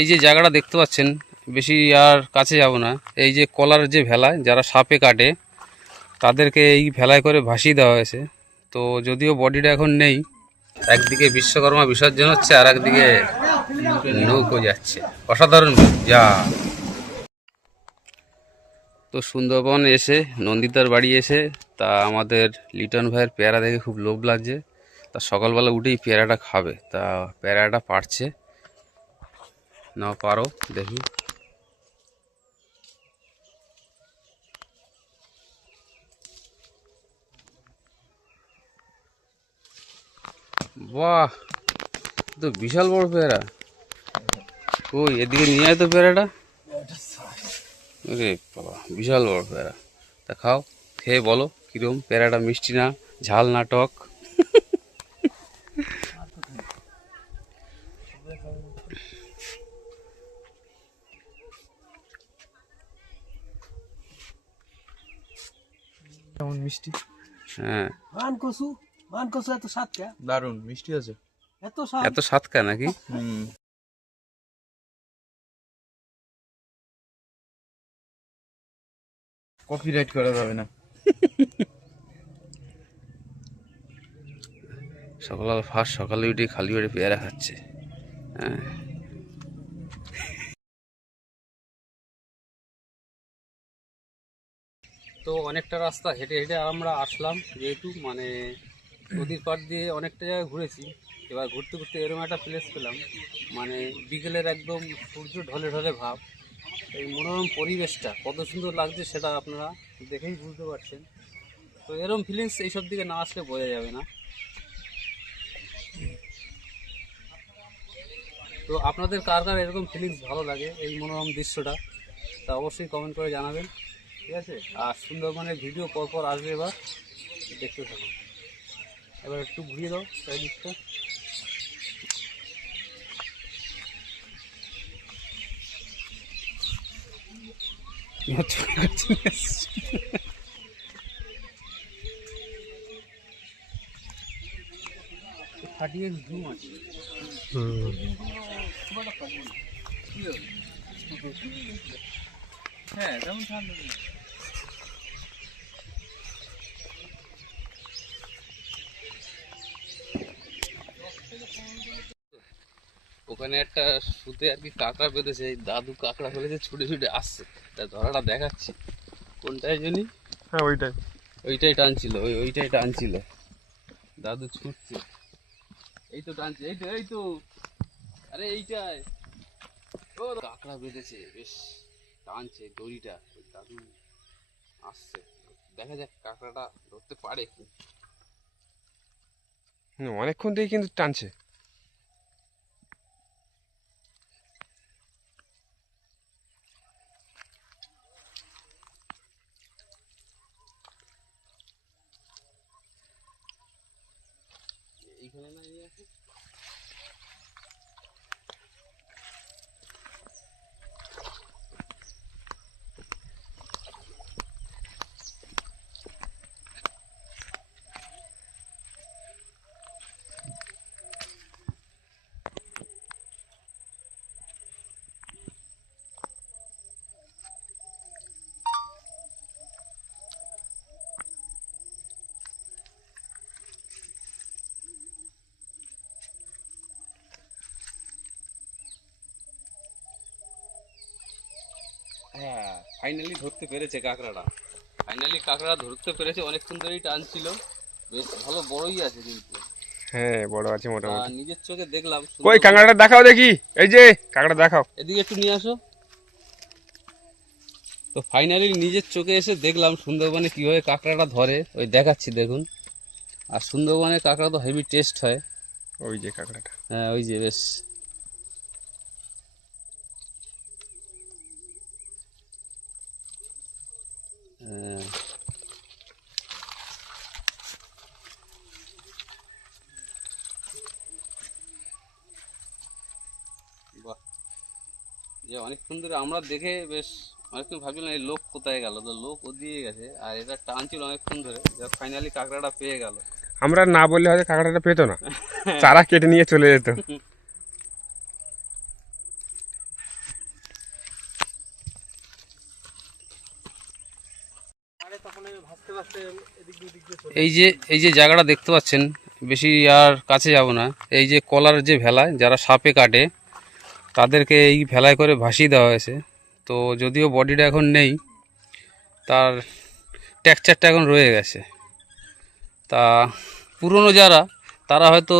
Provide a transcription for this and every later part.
এই যে জায়গাটা দেখতে পাচ্ছেন, বেশি আর কাছে যাব না। এই যে কলার যে ভেলায় যারা সাপে কাটে তাদেরকে এই ভেলায় করে ভাসিয়ে দেওয়া হয়েছে। তো যদিও বডিটা এখন নেই, একদিকে বিশ্বকর্মা বিসর্জন হচ্ছে আর একদিকে নৌকো যাচ্ছে। অসাধারণ যা। তো সুন্দরবন এসে নন্দিতার বাড়ি এসে তা আমাদের লিটন ভাইয়ের পেয়ারা দেখে খুব লোভ লাগছে। তা সকালবেলা উঠেই পেয়ারাটা খাবে, তা পেয়ারাটা পারছে না, পারো দেখি। বাহ, তো বিশাল বড় পেয়ারা। ওই এদিকে নিয়ে আয় তো পেয়ারাটা। আরে বাবা, বিশাল বড় পেয়ারা। তা খাও, খেয়ে বলো কিরম পেয়ারাটা, মিষ্টি না, ঝাল না, টক? কেমন মিষ্টি। হ্যাঁ, মান কসু এত স্বাদ কে? দারুন মিষ্টি আছে। এত স্বাদ কা নাকি? কপিরাইট করা যাবে না। সকালে উঠে খালি পেটে পেয়ারা খাচ্ছে। হ্যাঁ, তো অনেকটা রাস্তা হেঁটে হেঁটে আমরা আসলাম, যেহেতু মানে নদীর পাড় দিয়ে অনেকটা জায়গায় ঘুরেছি। এবার ঘুরতে ঘুরতে এরকম একটা প্লেস পেলাম, মানে বিকেলের একদম সূর্য ঢলে ঢলে ভাব। এই মনোরম পরিবেশটা কত সুন্দর লাগছে সেটা আপনারা দেখেই বুঝতে পারছেন। তো এরকম ফিলিংস এইসব দিকে না আসলে বোঝা যাবে না। তো আপনাদের কার কার এরকম ফিলিংস ভালো লাগে এই মনোরম দৃশ্যটা, তা অবশ্যই কমেন্ট করে জানাবেন, ঠিক আছে? আর সুন্দরবনের ভিডিও পরপর আসবে, এবার দেখতে থাকুন। এবার একটু ঘুরিয়ে দাও চারিদিকটা। ফাটিয়ে জুম আছে। হ্যাঁ, যেমন ঠান্ডা। ওখানে একটা সুতে আর কি কাঁকড়া পেতেছে, এই দাদু কাঁকড়া ফেলেছে, ছুটে ছুটে আসছে। তা ধরাটা দেখাচ্ছি, কোনটাই জানি। হ্যাঁ ওইটাই ওইটাই টানছিল, ওইটাই টানছিল। দাদু ছুটছে, এই তো টানছে, এই তো এই তো, আরে এইটাই। ও কাঁকড়া বেঁধেছে, বেশ টানছে দড়িটা। ওই দাদু আসছে, দেখা যাক কাঁকড়াটা ধরতে পারে কি। অনেকক্ষণ থেকে কিন্তু টানছে। এইখানে না এই আছে। হ্যাঁ, ফাইনালি ধরতে পেরেছে কাঁকড়াটা। ফাইনালি কাঁকড়া ধরতে পেরেছে, অনেকক্ষণ ধরেই টানছিল। বেশ ভালো বড়ই আছে কিন্তু। হ্যাঁ বড় আছে মোটামুটি। নিজের চোখে দেখলাম। কই কাঁকড়াটা দেখাও দেখি, এই যে কাঁকড়া দেখাও। এদিকে একটু নিয়ে আসো। তো ফাইনালি নিজের চোখে এসে দেখলাম সুন্দরবনে কিভাবে কাঁকড়াটা ধরে, ওই দেখাচ্ছি দেখুন। আর সুন্দরবনের কাঁকড়া তো হেভি টেস্ট হয়। ওই যে কাঁকড়াটা। হ্যাঁ, ওই যে বেশ। হ্যাঁ, বাহ, যে অনেকক্ষণ ধরে আমরা দেখে বেশ অনেকক্ষণ ভাবছিলাম এই লোক কোথায় গেল, তো লোক ওদিকে গেছে আর এটা টানছিল অনেকক্ষণ ধরে, যা ফাইনালি কাঁকড়াটা পেয়ে গেল। আমরা না বললে হয়তো কাঁকড়াটা পেতো না, চারা কেটে নিয়ে চলে যেত। এই যে জায়গাটা দেখতে পাচ্ছেন, বেশি আর কাছে যাব না। এই যে কলার যে ভেলায় যারা সাপে কাটে তাদেরকে এই ভেলায় করে ভাসিয়ে দেওয়া হয়েছে। তো যদিও বডিটা এখন নেই, তার টেক্সচারটা এখন রয়ে গেছে। তা পুরনো যারা, তারা হয়তো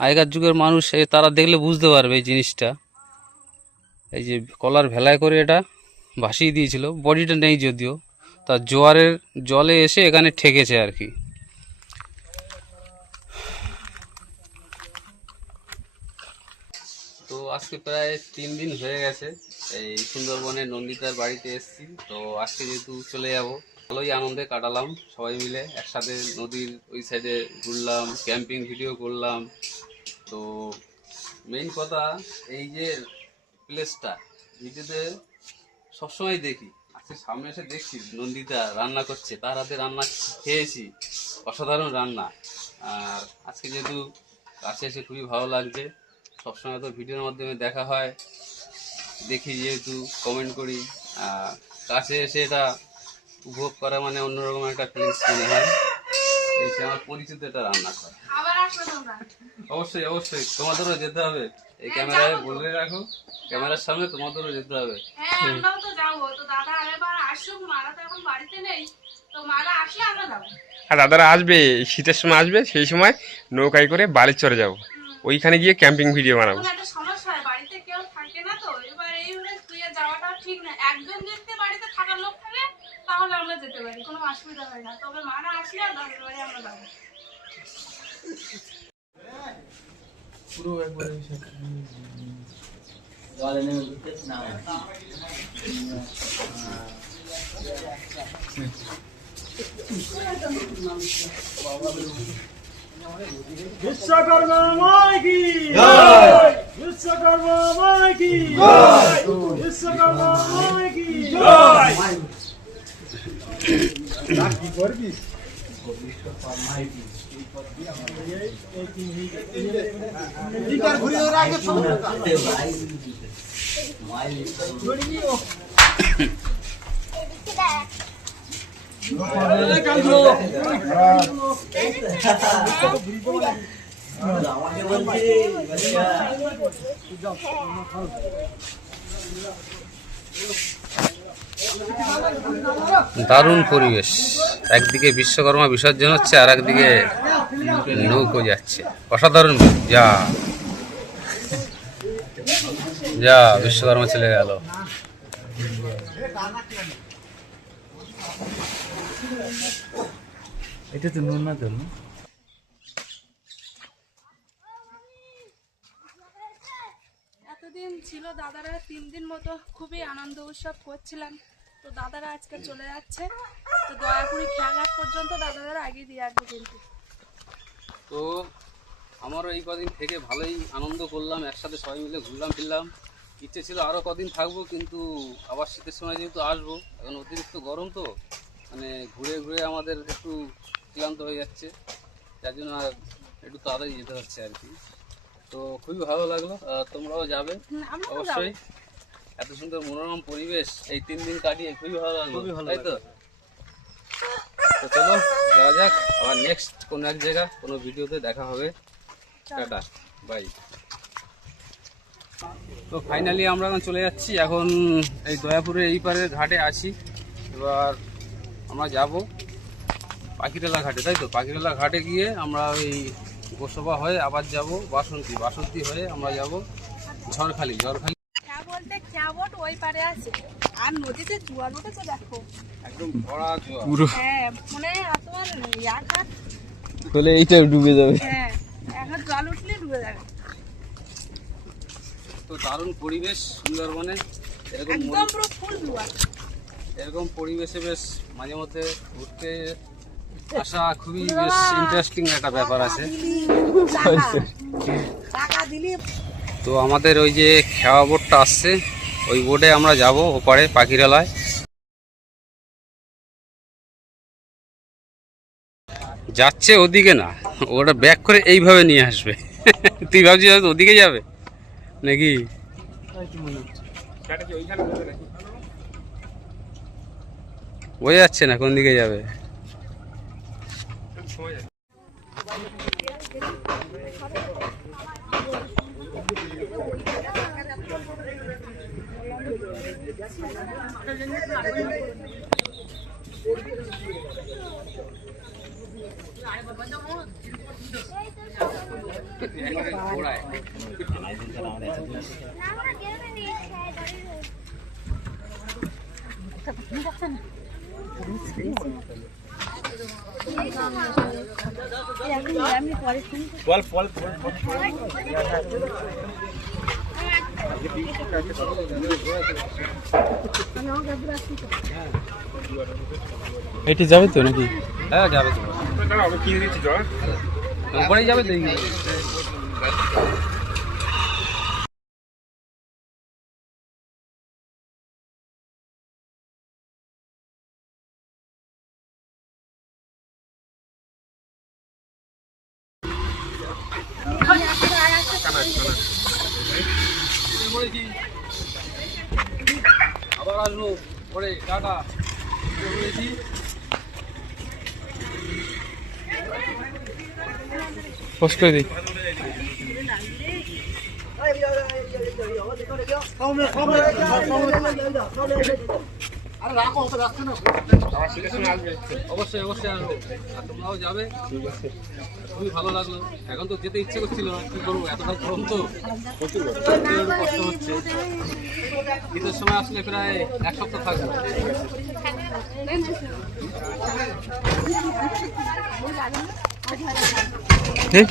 আগেকার যুগের মানুষ, তারা দেখলে বুঝতে পারবে এই জিনিসটা। এই যে কলার ভেলায় করে এটা ভাসিয়ে দিয়েছিল, বডিটা নেই যদিও, তা জোয়ারের জলে এসে এখানে ঠেকেছে আর কি। তো আজকে প্রায় 3 দিন হয়ে গেছে এই সুন্দরবনে নন্দিতার বাড়িতে এসেছি। তো আজকে যেহেতু চলে যাব, ভালোই আনন্দে কাটালাম সবাই মিলে একসাথে। নদীর ওই সাইডে ঘুরলাম, ক্যাম্পিং ভিডিও করলাম। তো মেইন কথা, এই যে প্লেসটা ভিডিওতে সবসময় দেখি, আজকে সামনে এসে দেখছি নন্দিতা রান্না করছে, তার হাতে রান্না খেয়েছি, অসাধারণ রান্না। আর আজকে যেহেতু কাছে এসে খুবই ভালো লাগছে। সবসময় তো ভিডিওর মাধ্যমে দেখা হয়, দেখি যেহেতু কমেন্ট করি, কাছে এসে এটা উপভোগ করা মানে অন্যরকম একটা ফিলিংস মনে হয়। এই সে আমার পরিচিত এটা রান্না করে। অবশ্যই অবশ্যই তোমাদেরও যেতে হবে, এই ক্যামেরায় বলে রাখো, ক্যামেরার সামনে তোমাদেরও যেতে হবে। আর দাদারা আসবে, শীতের সময় আসবে, সেই সময় নৌকায় করে বাড়ি চলে যাবো, ওইখানে গিয়ে ক্যাম্পিং ভিডিও বানাবো। তাহলে আমরা যেতে পারি, কোনো অসুবিধা হয় না। তবে মারা আসলে আর বাড়ি আমরা যাবো। পুরো একবারে বিশ্বকর্মা মাই কি জয়, বিশ্বকর্মা মাই কি জয়, বিশ্বকর্মা মাই কি জয়। কি করবি দারুণ পরিবেশ, একদিকে বিশ্বকর্মা বিসর্জন হচ্ছে আর একদিকে নৌকো যাচ্ছে, অসাধারণ। যা যা বিশ্বকর্মা চলে গেল। এটা তো নুন না তো এতদিন ছিল দাদারা 3 দিন মতো খুবই আনন্দ উৎসব করছিলাম। তো দাদারা আজকে চলে যাচ্ছে, তো দয়াপুরি খেয়াঘাট পর্যন্ত দাদারা আগে দিয়ে আসবে কিন্তু। তো আমারও এই কদিন থেকে ভালোই আনন্দ করলাম, একসাথে সবাই মিলে ঘুরলাম ফিরলাম। ইচ্ছে ছিল আরও কদিন থাকবো, কিন্তু আবার শীতের সময় যেহেতু আসবো, এখন অতিরিক্ত গরম, তো মানে ঘুরে ঘুরে আমাদের একটু ক্লান্ত হয়ে যাচ্ছে, যার জন্য আর একটু তাড়াতাড়ি যেতে হচ্ছে আর কি। তো খুবই ভালো লাগলো, তোমরাও যাবে অবশ্যই। এত সুন্দর মনোরম পরিবেশ এই 3 দিন কাটিয়ে খুবই ভালো লাগলো, তাই তো? তো চলো যাওয়া যাক, আবার নেক্সট কোনো এক জায়গা কোনো ভিডিওতে দেখা হবে। Tata, by. তো ফাইনালি আমরা এখন চলে যাচ্ছি, এখন এই দয়াপুরের এই পারের ঘাটে আছি। এবার আমরা যাব পাখিরালা ঘাটে, তাই তো? পাখিরালা ঘাটে গিয়ে আমরা ওই গোসবা হয়ে আবার যাব বাসন্তী, বাসন্তী হয়ে আমরা যাব ঝড়খালি। ঝড়খালি বলতে খেয়াবট ওই পারে আছে, আর নদীতে জোয়ার উঠেছে দেখো, একদম ভরা জোয়ার। হ্যাঁ মনে হয় তোমার এক হাত তাহলে এইটা ডুবে যাবে। হ্যাঁ এক হাত জল উঠলে ডুবে যাবে। তো দারুণ পরিবেশ সুন্দরবনে, এরকম একদম পুরো ফুল জোয়ার। এরকম পরিবেশে বেশ মাঝে মধ্যে ঘুরতে আসা খুবই বেশ ইন্টারেস্টিং একটা ব্যাপার আছে। তো আমাদের ওই যে খেওয়া বোটটা আসছে, ওই বোটে আমরা যাব ওপারে পাখিরালায়। যাচ্ছে ওদিকে না, ওটা ব্যাক করে এইভাবে নিয়ে আসবে। তুই ভাবছিস হয়তো ওদিকে যাবে নাকি? বোঝা যাচ্ছে না কোন দিকে যাবে। এটি যাবে তো নাকি? হ্যাঁ যাবে তো, কিনে দিচ্ছি জল। উপরেই যাবে দেখি। আবার আসবো পরে, টাটা। পোস্ট করে দিই। অবশ্যই অবশ্যই আসবো, আর তোমরাও যাবে। খুবই ভালো লাগলো। এখন তো যেতে ইচ্ছে করছিল না, কি করবো, এতটা গরম তো প্রচুর কষ্ট হচ্ছে। শীতের সময় আসলে প্রায় 1 সপ্তাহ থাকবো। ঠিক।